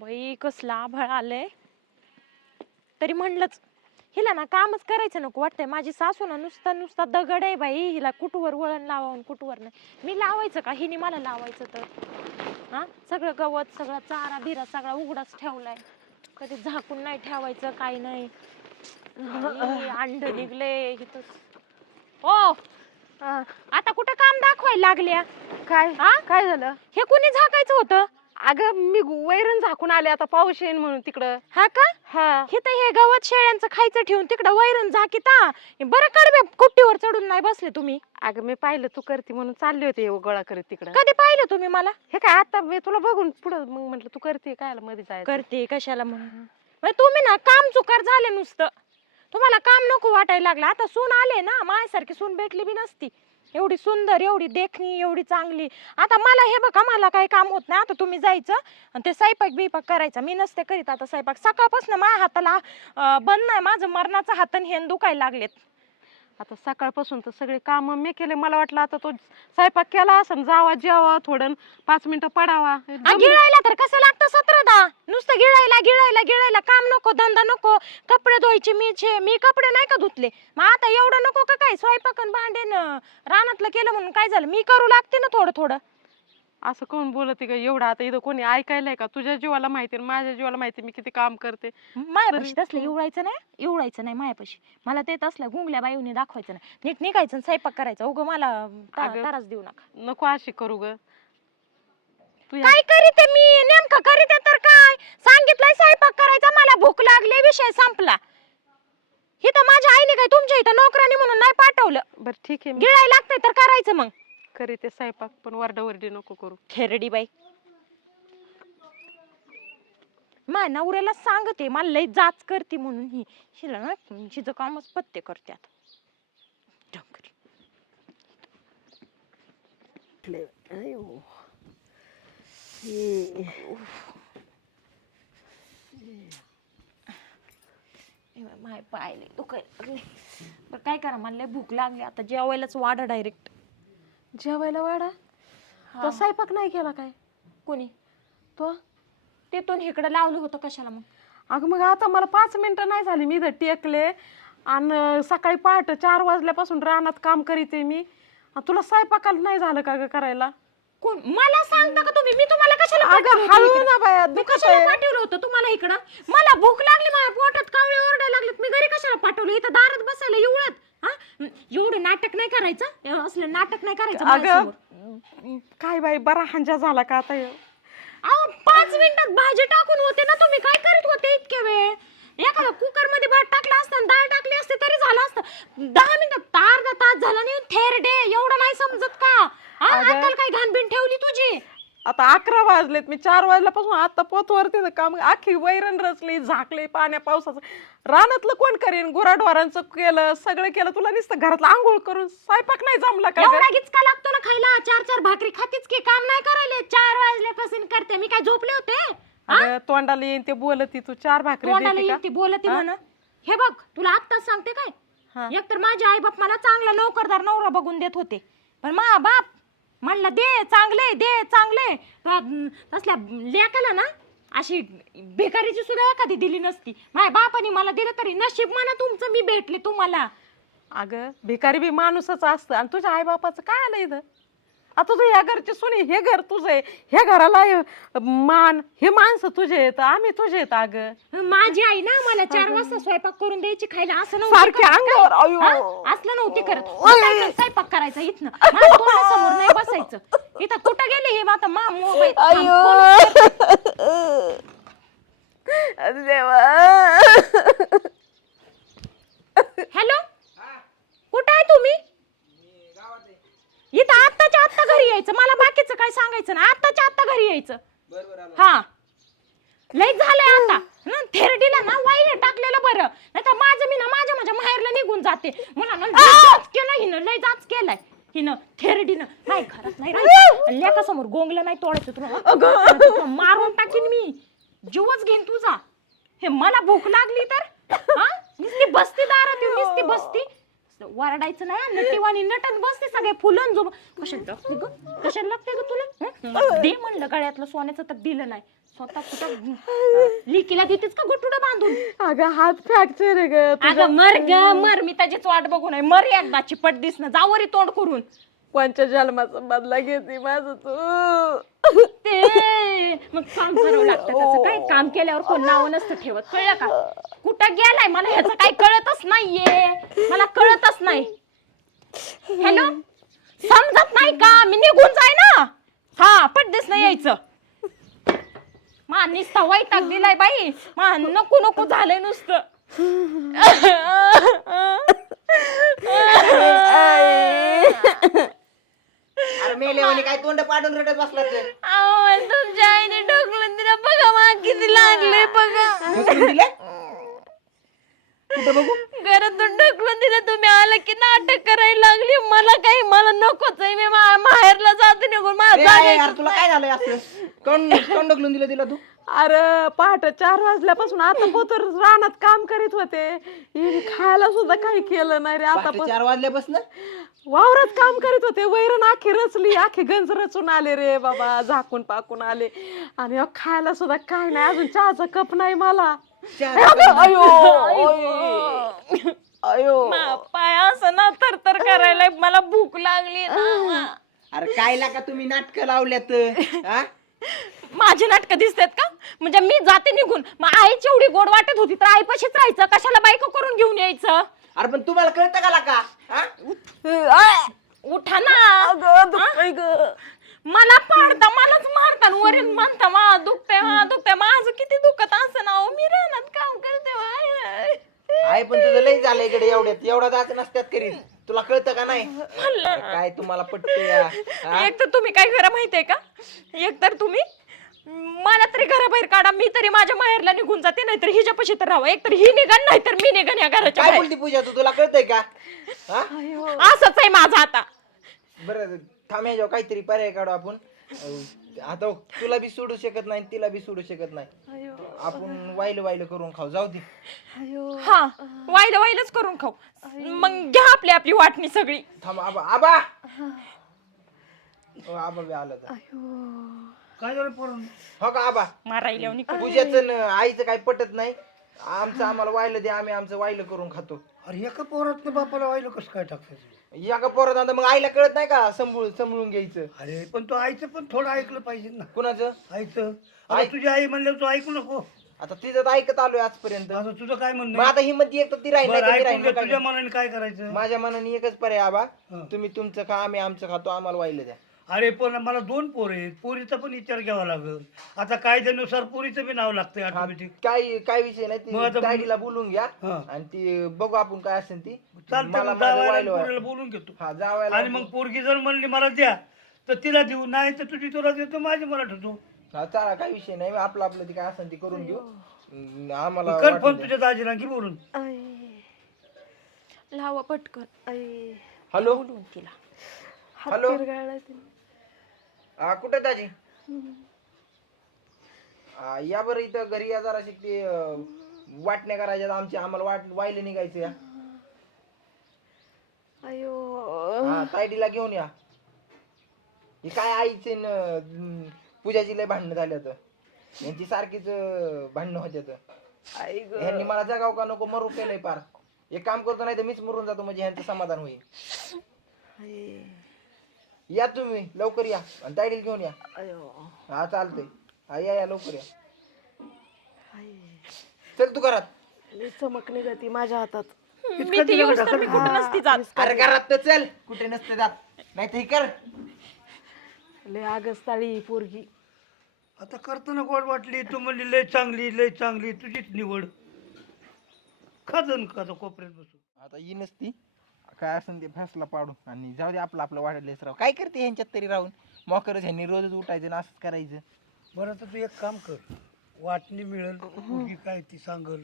बाई कसला आभाळ आलंय. तरी म्हणलंच हिला ना कामच करायचं नको वाटतंय. माझी सासू ना नुसता नुसता दगड आहे बाई. हिला कुठवर वळण लावावं कुठवर नाही. मी लावायचं का हिने मला लावायचं तर. हा सगळं गवत सगळा चारा बिरा सगळा उघडाच ठेवलाय. कधी झाकून नाही ठेवायचं काही नाही. अंड निघले इथं. ओ आता कुठं काम दाखवायला लागल्या? काय काय झालं? हे कुणी झाकायचं होतं? अगं मी वैरण झाकून आले आता पाऊस येईन म्हणून तिकडं. हा का? हा इथं हे गवत शेळ्यांचं खायचं ठेवून तिकडं वैरण झाकीता. बरं कडब्या कुट्टीवर चढून नाही बसले तुम्ही? अगं मी पाहिलं तू करते म्हणून चालले होते गोळा करीत तिकडं. कधी पाहिलं तुम्ही मला? हे काय आता मी तुला बघून पुढं मग म्हटलं तू करते काय मध्ये जायचं. करते कशाला म्हणून तुम्ही ना काम चुकार झाले नुसतं. तुम्हाला काम नको वाटायला लागलं. आता सून आले ना माझ्यासारखी सून भेटली बी नसती. एवढी सुंदर एवढी देखणी एवढी चांगली. आता मला हे बघा मला काही काम होत नाही. आता तुम्ही जायचं आणि ते स्वयंपाक बिपाक करायचा. मी नसते करीत आता स्वयंपाक. सकाळपासून माझ्या हाताला बंद नाही. माझं मरणाचा हात आणि हेन दुखायला लागलेत. आता सकाळपासून तर सगळे काम मी केले. मला वाटलं आता तो स्वयंपाक केला असं जावा जेवा थोडं 5 मिनिटं पडावा. गिळायला तर कसं लागतं 17 नुसतं गिळायला गिळायला गिळायला. काम नको धंदा नको. कपडे धुवायचे मी कपडे नाही का धुतले. मग आता एवढं नको का काय? स्वयंपाक आणि भांडे रानातलं केलं म्हणून काय झालं? मी करू लागते ना थोडं थोडं. असं कोण बोलते का एवढं? आता इथं कोणी ऐकायलाय का? तुझ्या जीवाला माहिती माझ्या जीवाला माहिती मी किती काम करते. मायापाशी तसलं इवळायचं नाही मायापाशी. मला ते तसलं गुंगल्या बाईने दाखवायचं नाही. नीट निघायचं स्वयंपाक करायचं. उगं मला त्रास देऊ नका. नको अशी करू ग. तू काय करीते मी नेमकं करीते तर काय? सांगितलंय स्वयंपाक करायचा. मला भूक लागली विषय संपला. इथं माझ्या आईने काय तुमच्या इथं नोकरानी म्हणून नाही पाठवलं. बरं ठीक आहे गिळायला लागतंय तर करायचं मग. करीते स्वयंपाक पण वरडावरडी नको करू. खेरडी बाई. माझ्या नवऱ्याला सांगते मला लय जाच करते म्हणून. हिला ना हिचं कामच पत्ते करत्यात. माय पायले दुखायला लागले. बरं काय करा मला लय भूक लागली. आता जेवायलाच वाढा डायरेक्ट. जेवायला वाडा? तो स्वयंपाक नाही केला काय? कोणी? तो तेथून इकडं लावलं होतं कशाला मग? अगं मग आता मला 5 मिनिटं नाही झाली. मी इथं टेकले आणि सकाळी पहाटे 4 वाजल्यापासून रानात काम करीते मी. तुला स्वयंपाकाला नाही झालं का ग करायला? कोण मला सांगता का तुम्ही? मी तुम्हाला कशाला हळू ना बाया. मी कशाला पाठवलं होतं तुम्हाला इकडं? मला भूक लागली. माझ्या पोटात कावळे ओरडायला लागलेत. मी घरी कशाला पाठवलं? इथं दारात बसायला एवढं एवढं नाटक नाही करायचं. असलं नाटक नाही करायचं. अगं काय बाई बरा हंजा झाला का आता? 5 मिनिटात भाजी टाकून होते ना. तुम्ही काय करत होते इतके वेळ? एखादा कुकर मध्ये भात टाकला असता डाळ टाकली असते तरी झालं असतं. 10 मिनिटात अर्धा तास झाला नाही. थेरडे एवढं नाही समजत का? अक्कल काय घाणबीण ठेवली तुझी? आता 11 वाजलेत. मी 4 वाजल्यापासून आता पोतवरती काम आखी वैरण रचली झाकले पाण्या पावसाचं. रानातलं कोण करेन? गुराढोरांचं केलं सगळं केलं. तुला नुसतं घरातलं आंघोळ करून स्वयंपाक नाही जमला का? एवढा गिचका लागतो ना खायला. 4 भाकरी खातीच की काम नाही करायले. 4 वाजल्यापासून करते. मी काय झोपले होते? तोंडाला येईन ते बोलती तू. 4 भाकरी देते का? बोलती म्हण. हे बघ तुला आत्ताच सांगते काय. एकतर माझे आई बाप मला चांगला नोकरदार नवरा बघून देत होते. पण मा बाप म्हणलं दे चांगले तसल्या लेकाला ना अशी बेकारीची सुद्धा एखादी दिली नसती. माझ्या बापाने मला दिलं तरी नशीब म्हणा तुमचं मी भेटले तुम्हाला. अगं भिकारी बी माणूसच असतं. आणि तुझ्या आई बापाचं काय आलं इथं? आता तू या घरची सुनी. हे घर तुझं आहे. ह्या घराला मान हे माणसं तुझे येत आम्ही तुझे येत. अगं माझी आई ना मला 4 वाजता स्वयंपाक करून द्यायची खायला. असं नव्हतं सारखे अंगावर असलं नव्हते करत. स्वयंपाक करायचा इथनं समोर नाही बसायचं. इथं कुठं गेले हे आता मोबाईल. हॅलो कुठं आहे तुम्ही? इथं आत्ताच्या आत्ता घरी यायचं. मला बाकीचं काय सांगायचं ना. आत्ताच्या आत्ता घरी यायचं. हा लय झालंय आता. थेरडीला ना वाईने टाकलेलं बरं. नाही तर माझं मी ना माझ्या माहेरला निघून जाते. मला ना जाच केलं हिनं. लय जाच केलाय हिनं थेरडीनं. नाही घरात नाही राहायचं. लेकासमोर गोंगलं नाही तोडायचं. तुला मारून टाकीन मी. जीवच घेईन तुझा. हे मला भूक लागली तर नुसती बसती दारात येऊन नुसती बसती. वरडायचं नाही. नटीवाणी नटत बसते सगळे फुलं जो. कशाला लागते ग तुला? दे म्हणलं गळ्यातलं सोन्याचं तर दिलं नाही. स्वतः कुठं लिकीला देतेच का गुटुडं बांधून? अगं हात फ्रॅक्चर आहे ग अगं मर ग मर, मी त्याचीच वाट बघून आहे. मर एकदाची पट दिसणं, जावरी तोंड करून. पंच जन्माचा बदला घेते माझं तू. ते मग काम करावं लागतं त्याचं. काय काम केल्यावर कोण नाव नसतं ठेवत, कळलं का? कुठं गेलाय मला ह्याचं काही कळतच नाहीये, मला कळतच नाही. हॅलो, समजत नाही का? मी निघून जाय ना. हा, पटदिस नाही यायचं. मा निस्ता वैताग दिलाय बाई, मा नको नको झालंय नुसतं. अरे मेलेवानी काय तोंड पाडून रडत बसला तर तुमच्या आईने ढकलून दिलं बघा, मा किती लागले बघा. ढकलून दिलं? कुठं बघू? घरातून ढकलून दिलं तुम्ही. आलं की नाटक करायला लागली. मला नकोच आहे. मी माहेरला जाते निघून. यार तुला काय झालंय असं? कोण कोण ढकलून दिलं तिला तू? अरे पहाटे 4 वाजल्यापासून आता पोतर रानात काम करीत होते. हिने खायला सुद्धा काही केलं नाही रे. आता 4 वाजल्यापासून वावरात काम करीत होते. वैरण आखी रचली, आखी गंज रचून आले रे बाबा, झाकून पाकून आले. आणि खायला सुद्धा काय नाही. अजून चहाचा कप नाही मला. अयो अयो पाय असं ना तर करायला. मला भूक लागली ना. अरे काय लागा तुम्ही नाटक लावल्यात हा? माझी नाटकं दिसतात का? म्हणजे मी जाते निघून, मग आईची एवढी गोड वाटत होती तर आईपाशीच राहायचं, कशाला बायको करून घेऊन यायचं? अरे पण तुम्हाला कळतं का लागा? उठा ना. मला पाडता, मलाच मारता, वरील म्हणता मा दुखतंय, मा दुखतंय. माझं किती दुखत असं ना. मी राहणार काम करते. आहे पण तुझं लय झालंय इकडे एवढा जात नसत्यात करीत. तुला कळतं का नाही? अरे काय तुम्हाला पटतंय या? हा? एक तर तुम्ही काय करा माहितीये का? एक तर तुम्ही मला तरी घराबाहेर काढा, मी तरी माझ्या माहेरला निघून जाते, नाहीतर हिच्यापाशी तर राहावं. एक तर ही निघन, नाहीतर मी निघन या घराच्या काय बाहेर. बोलती पूजा तू? तुला कळतंय का? हा? असंच आहे माझं आता. बरं थांब, याच्यावर काहीतरी पर्याय काढू आपण. आता तुला बी सोडू शकत नाही, तिला बी सोडू शकत नाही. आपण वाईलं करून खाऊ. जाऊ दे. हा, वाईलच करून खाऊ. मग घ्या आपली आपली वाटणी सगळी. थांब आबा आबा आबा बी आला तर. काय झालं पोरण? हो का आबा? मारायला पूजाचं आईचं काय पटत नाही. आमचं आम्हाला वाहिलं दे, आम्ही आमचं वाहिलं करून खातो. अरे एका पोरात बापाला व्हायला कसं काय टाकायचं? या का पोरात आता मग आईला कळत नाही का समजून घ्यायचं? अरे पण तो आईचं पण थोडं ऐकलं पाहिजे ना. कुणाचं? आईचं. आता तुझी आई म्हणल्यावर तू ऐकू नको. आता तिचं तर ऐकत आलोय आजपर्यंत. आता तुझं काय म्हणणं मग आहे? आता ही मध्ये एक तर ती राहील, बरं, नाही तर ती ऐकून घे, राहील. तुझ्या मनाने काय करायचं? माझ्या मनाने एकच पर्याय आबा, हं. तुम्ही तुमचं खा, आम्ही आमचं खातो, आम्हाला वाहिलं द्या. अरे पण मला 2 पोर आहेत, पोरीचा पण विचार घ्यावा लागल. आता कायद्यानुसार पोरीचं बी नाव लागतंय हा, ऑटोमॅटिक. काय विषय नाही. मग आता ती ताईडीला बोलून घ्या हं. आणि ती बघू आपण काय असेल ती. चालतं मला मग माझं जावायला वाहिलं पोरीला बोलून घेतो. हा जावायला. आणि मग पोरगी जर म्हणली मला द्या तर तिला देऊ, नाही तर तुझी तुला देतो, माझी मला ठेवतो. हा चला, काही विषय नाही. आपलं ती काय असेल ती करून घेऊ. आम्हाला कर वाटलं फोन द्या. तुझ्या दाजीला की बोलून. लावा पटकन. हॅलो बोलून तिला. हॅलो हा, कुठे दाजी? या बरं इथं घरी या जरा. ते वाटण्या करायच्या आमच्या, आम्हाला वाहिलं निघायचं या. हा, तायडीला घेऊन या. हे काय आईचे पूजाची लय भांडणं झाले तर यांची सारखीच भांडणं होते तर ह्यांनी मला जगाव का नको मरू केलंय पार. एक काम करतो, नाही तर मीच मरून जातो, म्हणजे ह्यांचं समाधान होईल. या तुम्ही लवकर या आणि तायडीला घेऊन या. हा चालतंय. हा या लवकर या. चल तू घरात. चमक निघती माझ्या हातात. मी ती येऊस तर मी कुठं नसती जात. अरे घरात तर चल, कुठे नसते जात. नाही तर हे कर. लय आगस्ताळी पोरगी. आता करताना गोड वाटली, तू म्हणली लय चांगली तुझीच निवड. खाजन का कोपऱ्यात बसू. आता ही नसती काय असेल ते फॅसला पाडू आणि जाऊ दे. आपलं वाढलेच राहू. काय करते ह्यांच्यात तरी राहून? मोकरच ह्यांनी रोजच उठायचं ना असंच करायचं. बरं आता तू एक काम कर, वाटणी मिळेल मुलगी काय ती सांगल,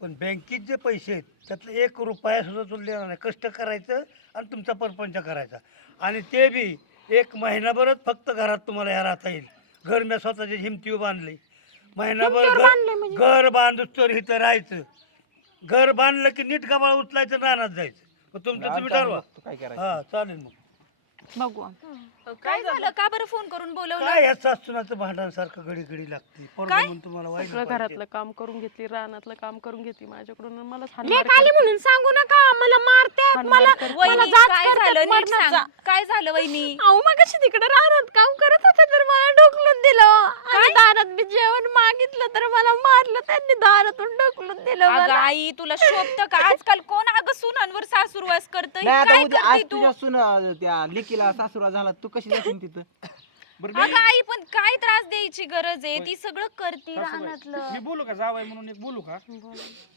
पण बँकेत जे पैसे आहेत त्यातलं 1 रुपया सुद्धा तुला देणार नाही. कष्ट करायचं आणि तुमचा परपंच करायचा. आणि ते बी 1 महिनाभरच फक्त घरात तुम्हाला ह्या राहता येईल. घर मी स्वतःच्या हिमतीवर बांधले. महिनाभर घर बांधूच तर इथं राहायचं. घर बांधलं की नीट गबाळ उचलायचं, रानात जायचं. मग तुमचं तुम्ही ठरवा. काय करायचं? हा चालेल मग. बघू काय झालं? का बरं फोन करून बोलवलं? काय या सासूनाचं भांडणासारखं घडी घडी लागते म्हणून तुम्हाला सगळं वाईट घरातलं काम करून घेतली, रानातलं काम करून घेतली माझ्याकडून आणि मला लेक आली म्हणून सांगू नका, मला मारतात, मला वहिनी जाच काय करतात झालं नीट मरणाचा. सांग. काय झालं वहिनी? अहो मगाशी तिकडे रानात काम करत होते तर मला ढकलून दिलं आणि दारात मी जेवण मागितलं तर मला मारलं त्यांनी, दारातून ढकलून दिलं अगं मला. आई तुला शोभत का? आजकाल कोण अगं सुनांवर सासूरवास करतय? नाही आता काय उद्या आज करते तू? तुझ्या सुन त्या लेकीला सासूरा झाला, तू कशी जाशील तिथं? अगं आई पण काय त्रास द्यायची गरज आहे? ती सगळं करते रानातलं. मी बोलू का जावाय म्हणून एक बोलू का?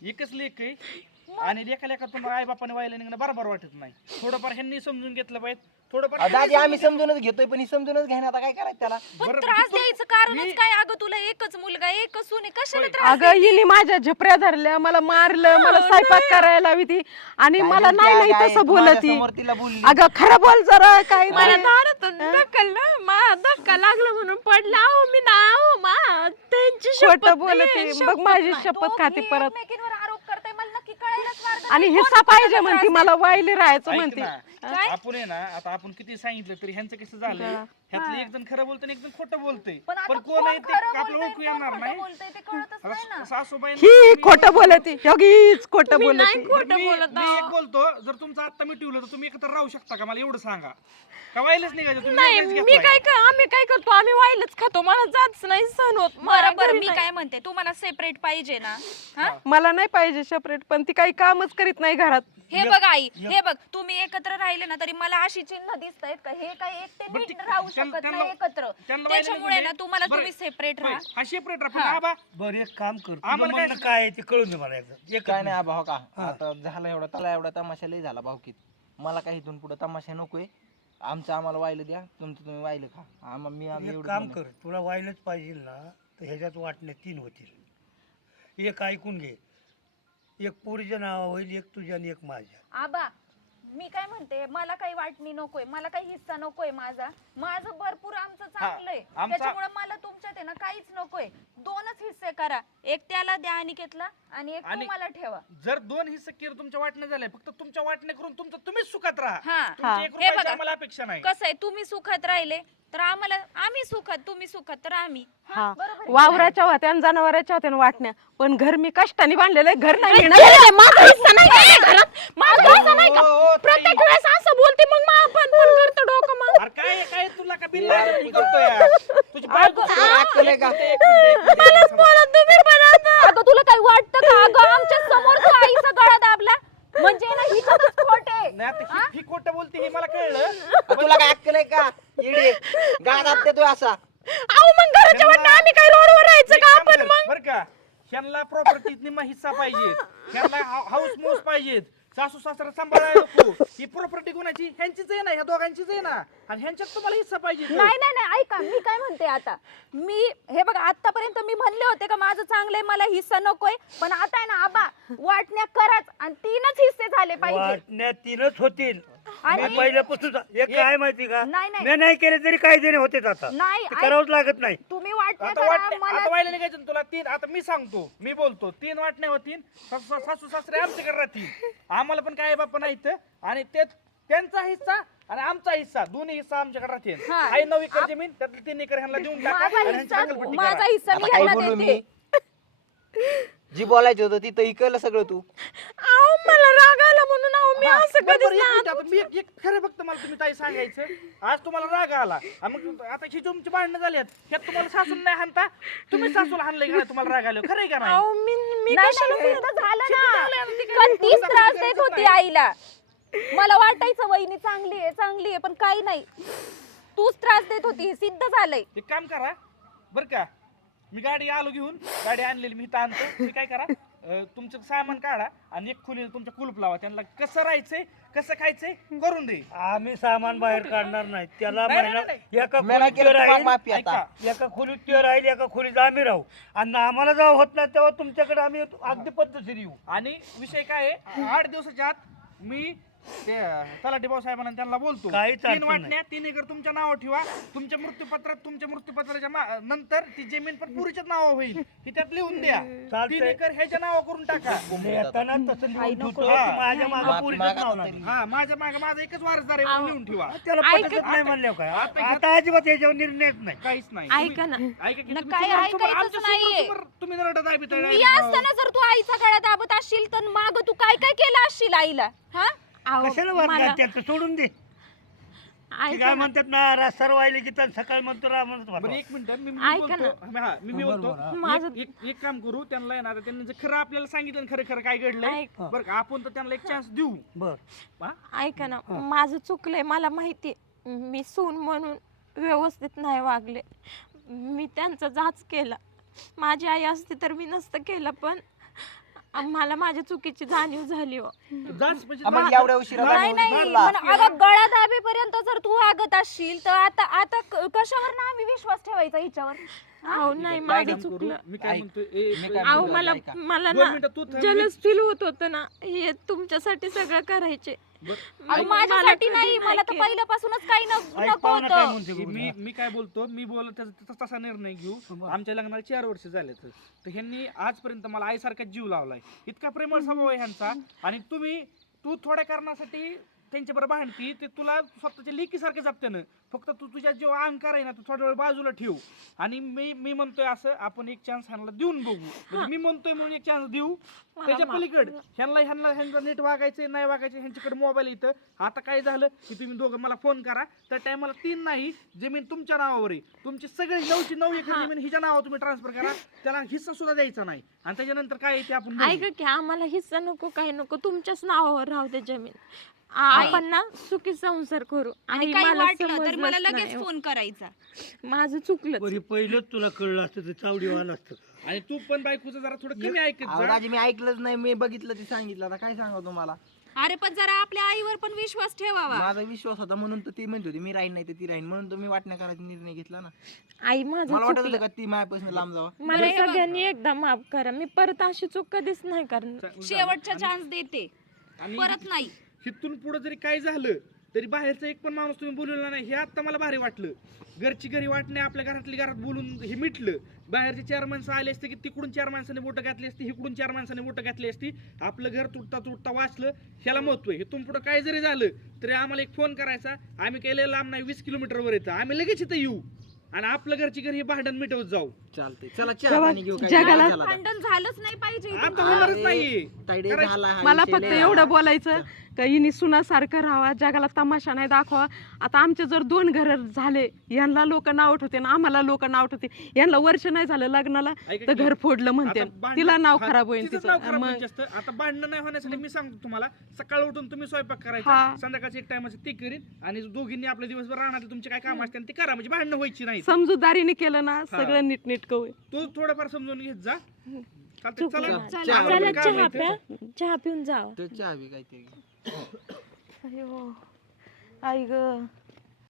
एकच लेख आहे आणि लेखा लेखा तुम्हाला आई बापाने व्हायला निघणं बरोबर वाटत नाही. थोडंफार ह्यांनी समजून घेतलं पाहिजे, थोडंफार दादी आम्ही समजूनच घेतोय, पण ही समजूनच घ्यायला आता काय करायचं त्याला? पण त्रास द्यायचं कारणच काय? अगं तुला एकच मुलगा एकच सून आहे, कशाला त्रास? अगं हिने माझ्या झपऱ्या धरल्या, मला मारलं, मला स्वयंपाक करायला लावी ती आणि मला नाही नाही तसं बोलत ती. माझ्यासमोर तिला बोलली. अगं खरं बोल जरा काय मला दारातून ढकललं, मला धक्का लागला म्हणून पडला. अहो मी ना, अहो मा त्यांची शपथ खोटं बोलत नाही, ती. बघ माझी शपथ खाती दोघी परत एकमेकींवर आरोप करताय, मला नक्की कळायलाच मार्ग आणि नाही. हिस्सा कोण पाहिजे कोणाला म्हणती, त्रास मला वायली राहायचं ऐक म्हणते. ना, आपण आहे ना, आता आपण किती सांगितलं तरी ह्यांचं कसं झालं, ह्यातलं एक जण खरं बोलतंय आणि एक जण खोटं बोलतंय. पण आता पण कोण आहे ते खरं आपलं बोलतंय, ओळखू कोण येणार खोटं नाही. बोलतंय ते कळतच नाही ना. आता सासूबाई ही खोटं बोलत हीच खोटं बोलत मी एक बोलतो, जर तुमचं आत्ता मिटवलं तर तुम्ही एकत्र राहू शकता का? मला एवढं सांगा. का व्हायलाच निघायचं तुम्ही? नाही वेगळेच मी घेतलाय. आम्ही काय करतो, आम्ही वाईलच खातो, मला जाच नाही सहन होत. बरं बरं घरी मी नाही. काय म्हणते, तुम्हाला सेपरेट पाहिजे ना? हा? मला नाही पाहिजे सेपरेट, पण ती काही कामच करीत नाही घरात. हे बघ आई, हे बघ तुम्ही एकत्र राहिले ना तरी मला अशी चिन्ह दिसत आहेत का हे काय एकटे बरं, नीट राहू शकत त्यांना- नाही एकत्र. त्यांना त्याच्यामुळे व्हायला ना तुम्हाला बरं, तुम्ही सेपरेट राहा. हा सेपरेट राहा. पण आबा बरं एक काम कर, तुझं आम्हाला काय- म्हणणं काय आहे ते कळून दे मला एकदा. काय नाही आबा, हो का आता झाला एवढा, त्याला एवढा तमाशा लय झाला भावकीत. मला काही इथून पुढे तमाशा नकोय. आमचं आम्हाला वाहिलं द्या, तुमचं तुम्ही वाहिलं खा. मी एक एवढं काम म्हणलं. कर, तुला व्हायलाच पाहिजे ना तर ह्याच्यात वाटणे 3 होतील. एक ऐकून घे, एक पोरीच्या नावा होईल, एक तुझ्या आणि एक माझ्या. आबा मी काय म्हणते, मला काही वाटणी नकोय, मला काही हिस्सा नकोय माझा. माझं भरपूर आमचं चांगलंय, आमचा- त्याच्यामुळे मला तुमच्यात आहे ना काहीच नकोय. 2च हिस्से करा, एक त्याला द्या अनिकेतला आणि एक आणि- तुम्हाला ठेवा. जर 2 हिस्से केलं तुमच्या वाटणे झाले, फक्त तुमच्या वाटणे करून तुमचं तुम्हीच सुखात राहा. हा तुमच्या एक हे रुपयाची बघा आम्हाला अपेक्षा नाही. कसं आहे, तुम्ही सुखात राहिले तर आम्हाला, आम्ही सुखात, तुम्ही सुखात तर आम्ही. हा बरोबर आहे. वावराच्या होत्या आणि जनावराच्या होत्या आणि वाटण्या, पण घर मी कष्टाने बांधलेलं आहे, घर नाही नाही, नाही, माझा हिस्सा नाही का घरात? माझा हिस्सा नाही हो, का? हो, ताई. प्रत्येक वेळेस असं बोलते, मग आपण पण करतो डोकं मग. अरे काय तुला का बिल लागलं करतोय? तुझी बायको तुला अक्कल आहे का? मलाच बोला तुम्ही पण आता. अगं तुला काही वाटतं का? अगं आमच्या समोर तू आईचा गळा दाबला म्हणजे ना हिच्यातच खोट आहे. नाही आता ही खोटं बोलते हे मला कळलं. तुला काय अक्कल आहे का? येडे गाळात देतोय असा. अहो मग घराच्या वाटण्या आम्ही काय रोडवर राहायचं का आपण मग? बर का, ह्यांना प्रॉपर्टीत निम्मा हिस्सा पाहिजे, ह्यांना हाऊस मूस पाहिजेत, सासू सासरा सांभाळायला नको. ही प्रॉपर्टी कोणाची? ह्यांचीच आहे ना, ह्या दोघांचीच आहे ना, आणि ह्यांच्यात तुम्हाला हिस्सा पाहिजे. नाही नाही नाही ऐका, मी काय म्हणते आता, मी हे बघा आतापर्यंत मी म्हणले होते का माझं चांगलंय, मला हिस्सा नकोय, पण आता आहे ना आबा वाटण्या कराच आणि 3च हिस्से झाले पाहिजे. वाटण्या 3च होतील. आणि- मी पहिल्यापासून एक काय माहिती का, नाही, नाही. मी नाही केले तरी काही देणे होतेच आता. नाही, ते करावंच लागत नाही. तुम्ही वाटण्या आता करा वाटणे मला. आता व्हायला निघायचं ना तुला 3. आता मी सांगतो, मी बोलतो 3 वाटण्या होतील, सासू सासरे आमच्याकडे राहतील, आम्हाला पण काय बाप नाही इथं, आणि ते त्यांचा हिस्सा आणि आमचा हिस्सा, दोन्ही हिस्सा आमच्याकडे राहतील. हा. आई 9 एकर जमीन, त्यातले 3 एकर ह्यांना देऊन टाका माझा आणि ह्यांची हिस्सा हकालपट्टी माझा करा. हिस्सा मी आता काय ह्यांना बोलू देते. मी? जी बोलायचं होतं तिथं इकलं सगळं तू. अहो मला राग आला म्हणून अहो मी असं बरं, कधीच बरं, नाही. एक मिनिट, आता मी एक खरं फक्त मला तुम्ही ताई सांगायचं, आज तुम्हाला राग आला आणि मग आता ही तुमची भांडणं झाली आहेत, ह्यात तुम्हाला सासून नाही हाणता, तुम्ही सासूला हाणलंय का नाही? तुम्हाला राग आलो खरं आहे का नाही? अहो मी नाही, कशाला नाही, सिद्ध झालं ना. कधीच त्रास देत होती आईला. मला वाटायचं वहिनी चांगली आहे पण काही नाही, तूच त्रास देत होती, हे सिद्ध झालंय. एक काम करा बरं का, मी गाडी आलो घेऊन, गाडी आणलेली मी इथं आणतो. तुम्ही काय करा, तुमचं सामान काढा आणि एक खोली तुमच्या कुलूप लावा, त्यांना कसं राहायचंय कसं खायचंय करून दे. आम्ही सामान बाहेर काढणार नाही. त्याला नाही, महिना नाही, एका मला खोलीत केलं ते तर राहील, माफी आता. ऐका, एका खोलीत ते राहील, एका खोलीत आम्ही राहू, आणि आम्हाला जेव्हा होत नाही तेव्हा तुमच्याकडे आम्ही अगदी पद्धतशीर येऊ. आणि विषय काय आहे, 8 दिवसाच्या आत मी ते तलाठी भाऊसाहेबांना त्यांना बोलतो काहीच 3 अडचण वाटण्या 3 एकर तुमच्या नावावर ठेवा. तुमच्या मृत्यूपत्राच्या नंतर ती जमीन पण पुरीच्याच नावावर होईल ही त्यात लिहून द्या. 3 एकर ह्याच्या नावावर करून टाका. येताना तसं लिहून ठेवतो हा. की माझ्या मागं पोरीचंच नाव लागेल. हा माझ्या मागे माझा एकच वारसदार आहे म्हणून लिहून ठेवा. त्याला पटतच नाही म्हणल्यावर काय आता अजिबात याच्यावर निर्णयच नाही. काहीच नाही ऐका ना ऐका की ना तुम्ही काय समोर- ऐकायचंच आमच्या नाहीये. समोर तुम्ही रडत आहे बिचारे. मी असताना जर तू आईचा गळा दाबत असशील तर माग तू काय काय केलं असशील आईला हा अहो, कशाला मला वाटणार त्याचं सोडून दे. ते ऐका काय ना. म्हणतात ना रास्तावर वाहिले की तर सकाळ म्हणतो म्हणतो बरं बाबा. 1 मिनिट मी ऐका ना. बोलतो. हा, मी बोलतो माझं- एक काम करू त्यांना येणार त्यांनी जर खरं आपल्याला सांगितलं ना खरं खरं काय घडलंय ऐक. बरं का आपण तर त्यांना एक चान्स देऊ. बर हा? ऐका ना माझं चुकलंय मला माहिती मी सून म्हणून व्यवस्थित नाही वागले मी त्यांचा जाच केला माझी आई असती तर मी नसतं केलं पण मला माझ्या चुकीची जाणीव झाली हो जास्त म्हणजे आम्हाला एवढ्या उशिरा नाही जाणून नाही झाला. पण अगं गळा दाबेपर्यंत जर तू वागत असशील तर आता कशावर ना आम्ही विश्वास ठेवायचा हिच्यावर अहो नाही काय माझं काम करू? चुकलं मी काय ऐक. म्हणतोय मी काय अहो म्हणतो मला ऐका. मला 2 ना मिनिटं तू थांब. जलस फील होत होतं ना हे तुमच्यासाठी सगळं करायचे अगं माझ्यासाठी मला नाही कधी मला तर नाही पहिल्यापासूनच काही ऐक नको पाहुणा काय होतं म्हणते बघू मी ना. मी काय बोलतो मी बोलत तसा निर्णय घेऊ आमच्या लग्नाला 4 वर्ष झाले तर ह्यांनी आजपर्यंत मला आईसारखा जीव लावलाय इतका प्रेमळ स्वभाव आहे ह्यांचा आणि तू थोड्या कारणासाठी त्यांच्या बरोबर भांडती ते तुला स्वतःच्या लेकीसारखं जपते ना फक्त तू तुझ्या जेव्हा अहंकार आहे ना तू थोडा वेळ बाजूला ठेव आणि मी म्हणतोय असं आपण एक चान्स ह्यांना देऊन बघू म्हणजे मी म्हणतोय म्हणून एक चान्स देऊ त्याच्या पलीकड ह्यांना नीट वागायचं नाही वागायचं ह्यांच्याकडे मोबाईल इथं आता काय झालं की तुम्ही दोघं मला फोन करा त्या टायमाला 3 नाही जमीन तुमच्या नावावर आहे तुमची सगळी 9 एकर जमीन हिच्या नावावर तुम्ही ट्रान्सफर करा त्याला हिस्सा सुद्धा द्यायचा नाही आणि त्याच्यानंतर काय आहे ते आपण बघू. ऐका की आम्हाला हिस्सा नको काही नको तुमच्याच नावावर राहू दे जमीन आपण ना सुखी संसार करू आणि आई काही मला वाटलं तर समजलंच मला लगेच नाही हो. फोन करायचा माझं चुकलं बरी पहिलंच तुला कळलं असतं तर चावडी वाहन असतं. आणि तू पण बायकोचं जरा थोडं कमी ऐकत अहो, जा. राजी मी ऐकलंच नाही मी बघितलं ते सांगितलं आता काय सांगा तुम्हाला अरे पण जरा आपल्या आईवर पण विश्वास ठेवावा माझा विश्वास होता म्हणून तर ती म्हणत होती मी राहीन नाही तर ती राहीन म्हणून तर मी वाटण्या करायचा निर्णय घेतला ना आई माझं मला वाटत चुकलं होतं का ती माझ्यापासून लांब जावा मला सगळ्यांनी एकदा माफ करा मी परत अशी चूक कधीच नाही करणार शेवटचा चान्स देते आणि परत नाही इथून पुढे जरी काय झालं तरी बाहेरचा एक पण माणूस तुम्ही बोलवला नाही हे आता मला भारी वाटलं घरची घरी वाटणे आपल्या घरातली घरात बोलून हे मिटलं बाहेरचे 4 माणसं आले असते की तिकडून 4 माणसाने बोटं घातली असती इकडून 4 माणसाने बोटं घातली असती आपलं घर तुटता वाचलं ह्याला महत्व आहे इथून पुढे काय जरी झालं तरी आम्हाला एक फोन करायचा आम्ही काही लय लांब नाही 20 किलोमीटरवर येतं आम्ही लगेच इथं येऊ आणि आपलं घरची घरी हे भांडण मिटवत जाऊ चालतंय चला चहा पाणी घेऊ काय जगाला- चला आता. भांडण झालंच नाही पाहिजे इथून. आता होणारच नाहीये तायडे करायचं. झाला हा मला विषय फक्त लय एवढं बोलायचं का हिने सुनासारखं राहावा जगाला तमाशा नाही दाखवा आता आमचे जर 2 घर झाले यांना लोक नाव ठेवते आणि आम्हाला लोक नाव ठेवते यांना वर्ष नाही झालं लग्नाला ऐका तर की, घर फोडलं म्हणते आता भांडण- तिला नाव हा, खराब होईल तिचंच नाव तिचं खराब मग व्हायचं असतं. आता भांडण नाही होण्यासाठी मी सांगतो तुम्हाला सकाळ उठून तुम्ही स्वयंपाक करायचा हा. संध्याकाळची एक टायमाचं ते करीन आणि दोघींनी आपल्या दिवसभर राहणार तुमचे काय काम असते ते करा म्हणजे भांडणं व्हायची नाही समजूतदारीने केलं ना सगळं नीटनीटकं होईल तू थोडंफार समजून घेत जा चालतंय, चुकलं. चला. चला, आम्हाला चला पण काम चहा आहे इथं. प्या चहा पिऊन जावा तर चहा बी काहीतरी अयो आई ग